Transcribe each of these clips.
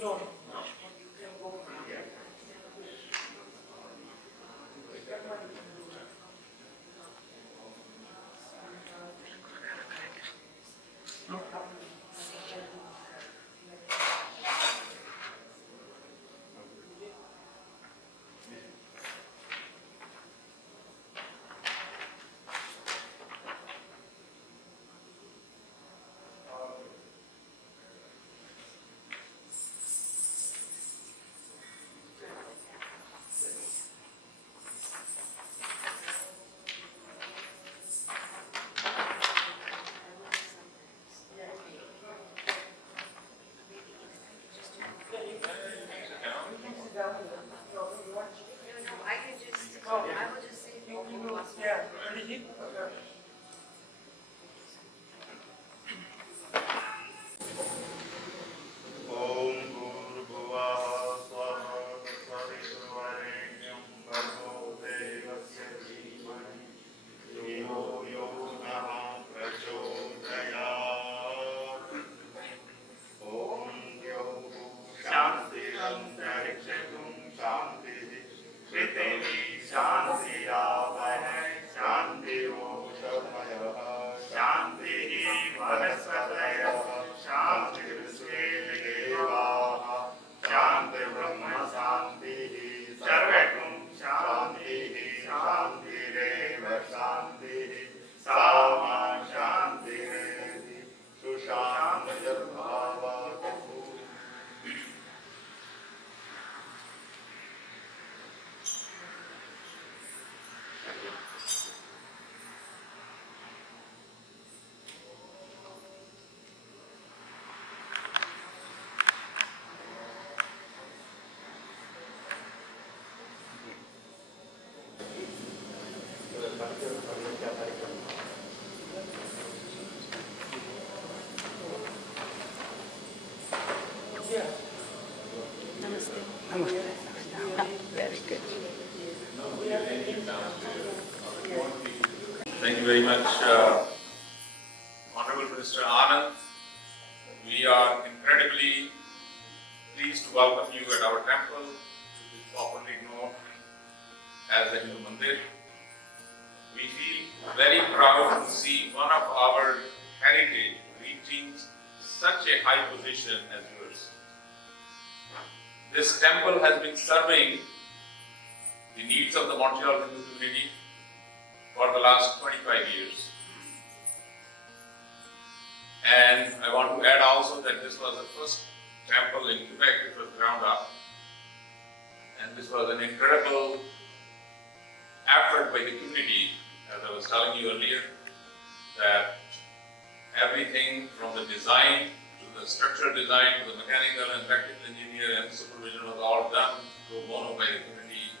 No, no, you can go. Thank you very much, Honorable Minister Anand. We are incredibly pleased to welcome you at our temple, which is popularly known as the Mandir. We feel very proud to see one of our heritage reaching such a high position as yours. This temple has been serving the needs of the Montreal Hindu community for the last 25 years. And I want to add also that this was the first temple in Quebec which was ground up. And this was an incredible effort by the community, as I was telling you earlier, that everything from the design to the structural design to the mechanical and electrical engineer and supervision was all done pro bono by the community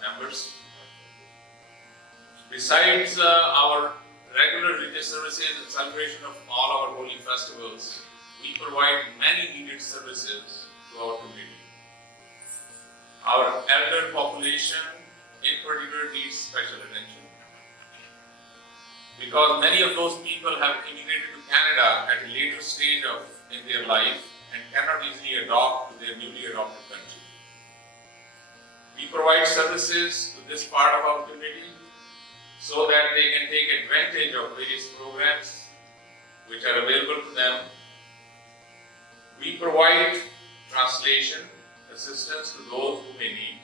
members. Besides our regular religious services and celebration of all our holy festivals, we provide many needed services to our community. Our elder population in particular needs special attention, because many of those people have immigrated to Canada at a later stage in their life and cannot easily adopt to their newly adopted country. We provide services to this part of our community so that they can take advantage of various programs which are available to them. We provide translation assistance to those who may need.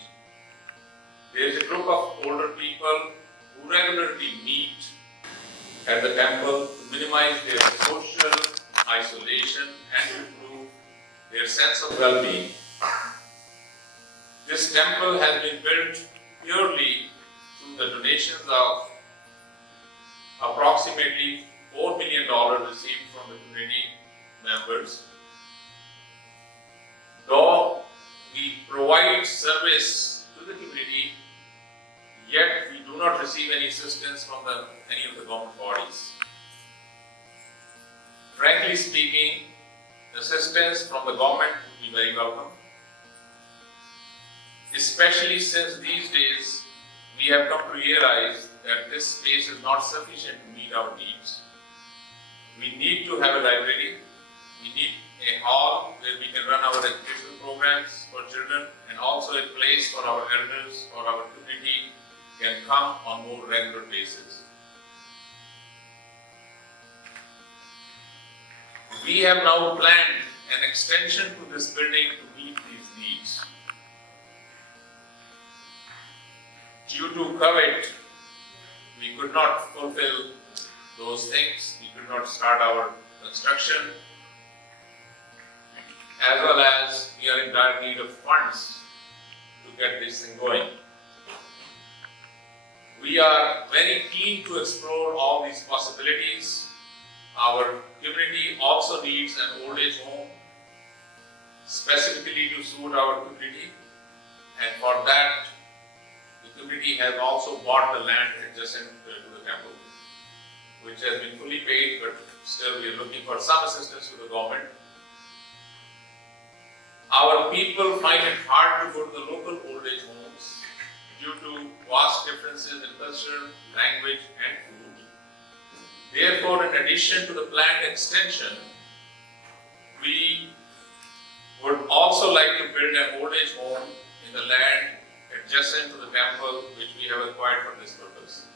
There is a group of older people who regularly meet at the temple to minimize their social isolation and improve their sense of well-being. This temple has been built purely through the donations of approximately $4 million received from the community members. Though we provide service to the community, yet we do not receive any assistance from any of the government bodies. Frankly speaking, assistance from the government would be very welcome, especially since these days we have come to realize that this space is not sufficient to meet our needs. We need to have a library, we need a hall where we can run our educational programs for children and also a place for our elders or our community can come on more regular basis. We have now planned an extension to this building to meet these needs. Due to COVID, we could not fulfill those things. We could not start our construction, as well as we are in dire need of funds to get this thing going. We are very keen to explore all these possibilities. Our community also needs an old age home, specifically to suit our community, and for that, the community has also bought the land adjacent to the temple, which has been fully paid, but still we are looking for some assistance to the government. Our people find it hard to go to the local old age homes due to vast differences in culture, language, and food. Therefore, in addition to the planned extension, we would also like to build an old age home in the land adjacent to the temple, which we have acquired for this purpose.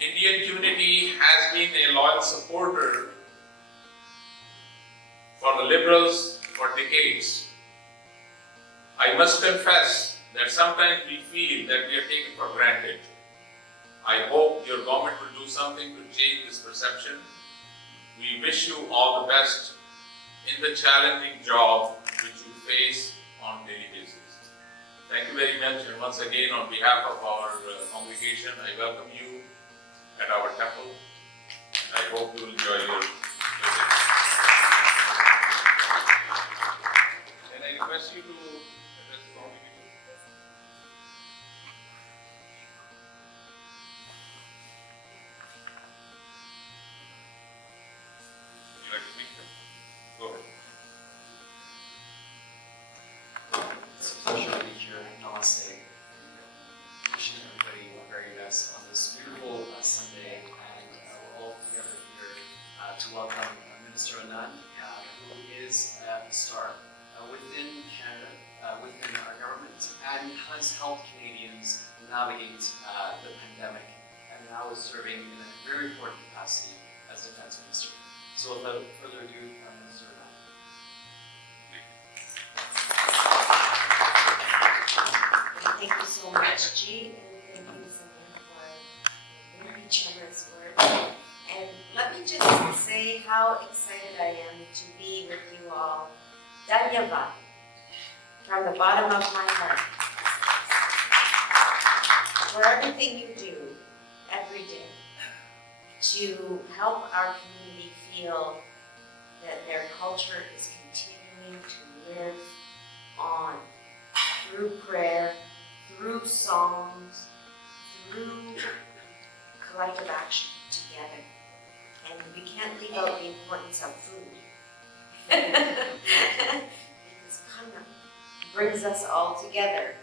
Indian community has been a loyal supporter for the Liberals for decades. I must confess that sometimes we feel that we are taken for granted. I hope your government will do something to change this perception. We wish you all the best in the challenging job which you face on a daily basis. Thank you very much, and once again on behalf of our congregation, I welcome you at our temple, and I hope you will enjoy your visit. Can I request you to address the congregation? Would you like to speak? Go ahead. It's a pleasure to be here. Namaste. Wishing everybody the very best on this beautiful Sunday, and we're all together here to welcome Minister Anand, who is a star within Canada, within our government, and has helped Canadians navigate the pandemic, and now is serving in a very important capacity as Defense Minister. So without further ado, Minister Anand. Thank you so much, G, and thank you, Samir, for a very generous word. And let me just say how excited I am to be with you all. Dhanyavad, from the bottom of my heart, for everything you do every day to help our community feel that their culture is continuing to live on through prayer, through songs, through collective action together. And we can't leave out the importance of food. Because Kanna brings us all together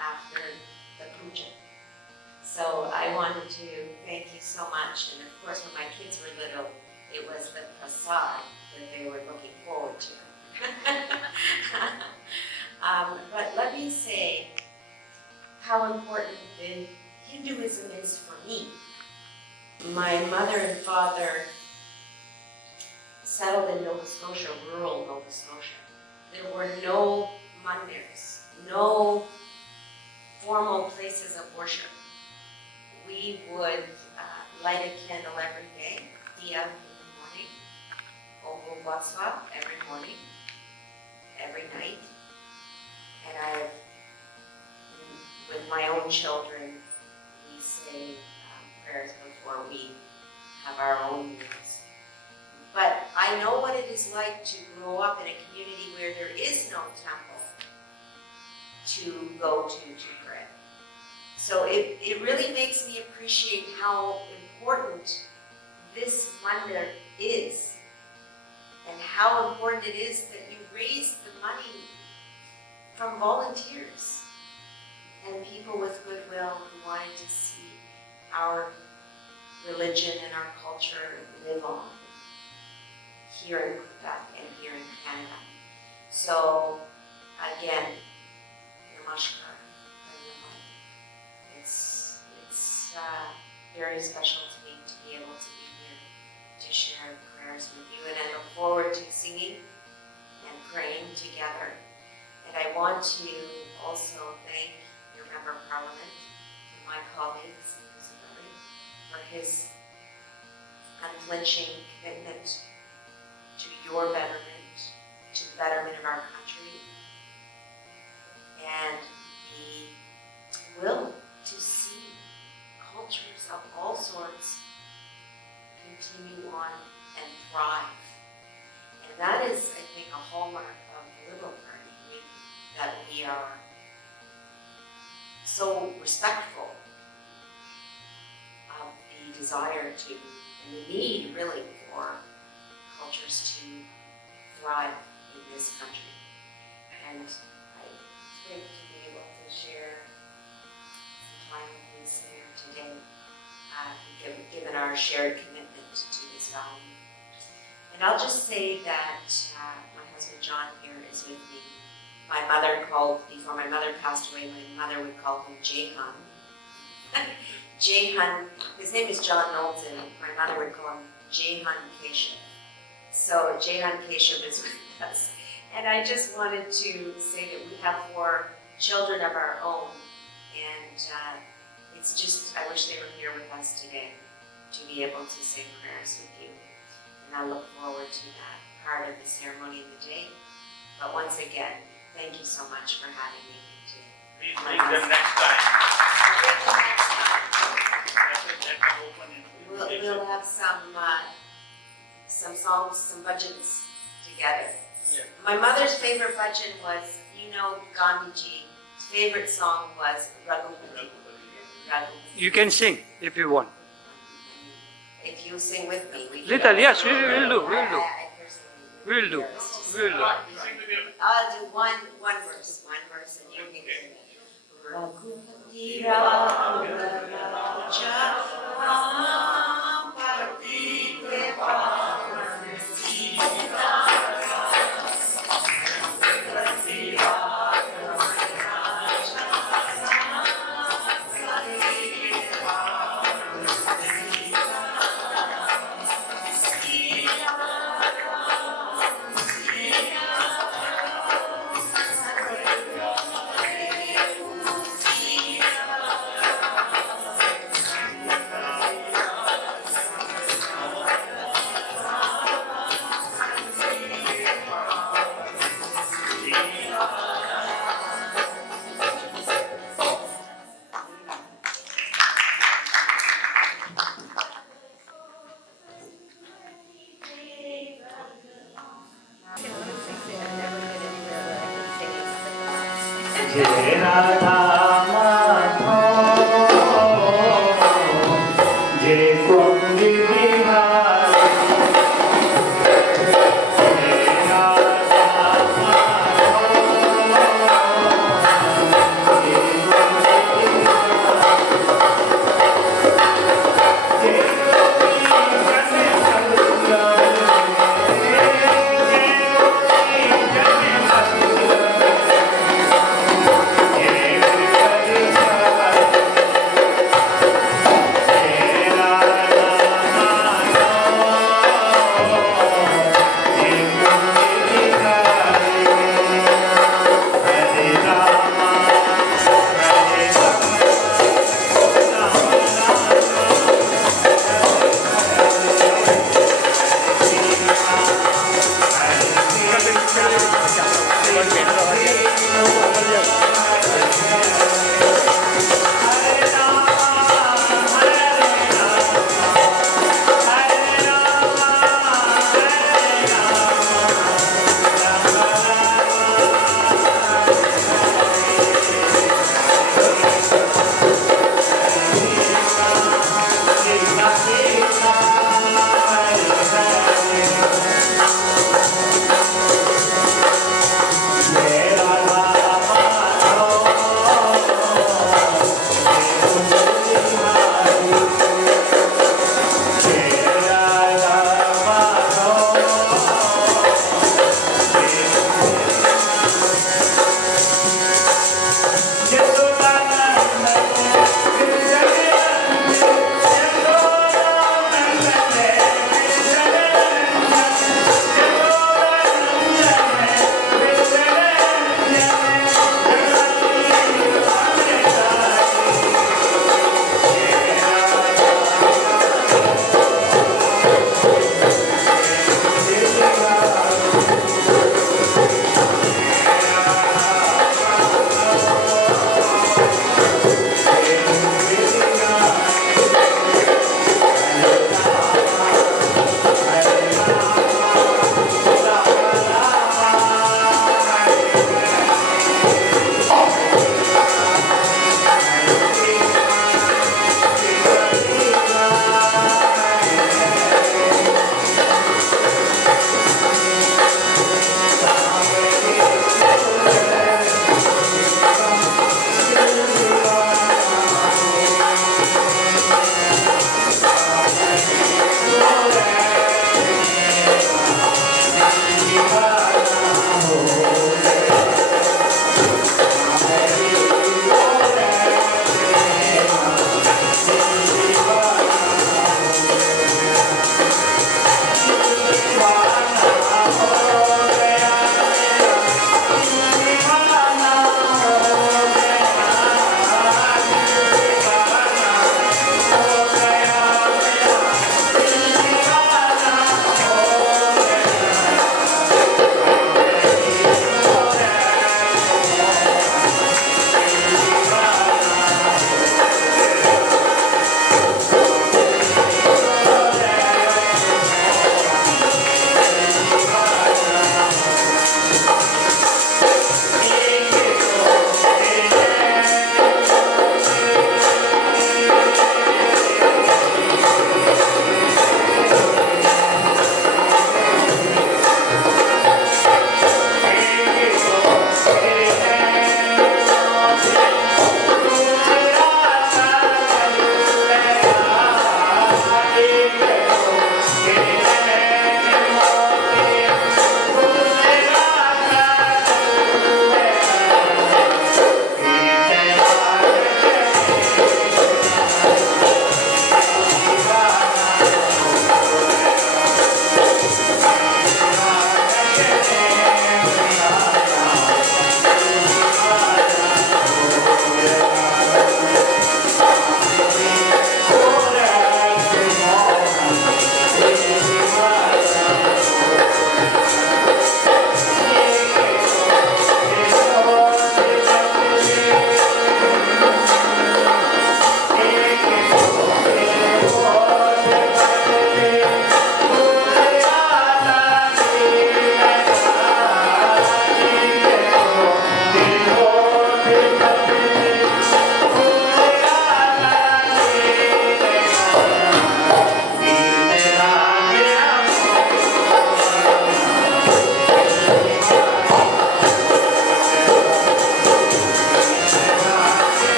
after the puja. So I wanted to thank you so much. And of course, when my kids were little, it was the prasad that they were looking forward to. But let me say how important the Hinduism is for me. My mother and father settled in Nova Scotia, rural Nova Scotia. There were no mandirs, no formal places of worship. We would light a candle every day, diya in the morning, Ogo Basva every morning, every night. And with my own children, we say prayers before we have our own meals. But I know what it is like to grow up in a community where there is no temple to go to pray. So it really makes me appreciate how important this mandir is, and how important it is that you raise the money from volunteers and people with goodwill who wanted to see our religion and our culture live on here in Quebec and here in Canada. So, again, namaskar. It's very special to me to be able to be here to share prayers with you, and I look forward to singing and praying together. And I want to also thank your Member of Parliament and my colleagues for his unflinching commitment to your betterment, to the betterment of our country, and the will to see cultures of all sorts continue on and thrive. And that is, I think, a hallmark of the Liberal Party, that we are so respectful of the desire to, and the need really for cultures to thrive in this country. And it's great to be able to share some time with you, Senator, today, given our shared commitment to this value. And I'll just say that my husband John here is with me. My mother called, before my mother passed away, my mother would call him Jehan. Jehan, his name is John Knowlton. My mother would call him Jehan Keshav. So Jehan Keshav is with us. And I just wanted to say that we have 4 children of our own. And it's just, I wish they were here with us today to be able to say prayers with you. And I look forward to that part of the ceremony of the day. But once again, thank you so much for having me here today. Please bring them next time. We'll have some songs, some bhajans together. Yeah. My mother's favorite bhajan was, Gandhiji's favorite song was Raghupati. You can sing if you want. If you sing with me, we can. Little, yes, we will do, we'll do. I personally We'll do, we'll do. I'll do one verse, and you can sing it. Raghupati Raghava Raja Ampati Devan Sita. Yeah.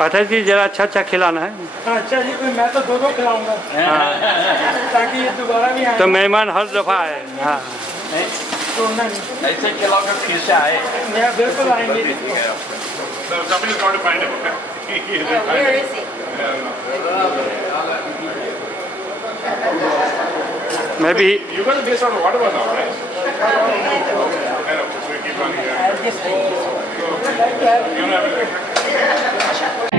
Pathak ji जरा अच्छा खिलाना है। अच्छा जी, फिर मैं तो दो खिलाऊंगा ताकि ये दोबारा भी आए। तो मेहमान हर दफा आए। हाँ छोड़ना नहीं। ऐसे खिलाकर फिर से आए। मैं बिल्कुल आएंगे। So somebody is trying to find him, okay? Yeah, where is he? maybe You're going to be on water now, right? And of course we keep on here. So, you don't have to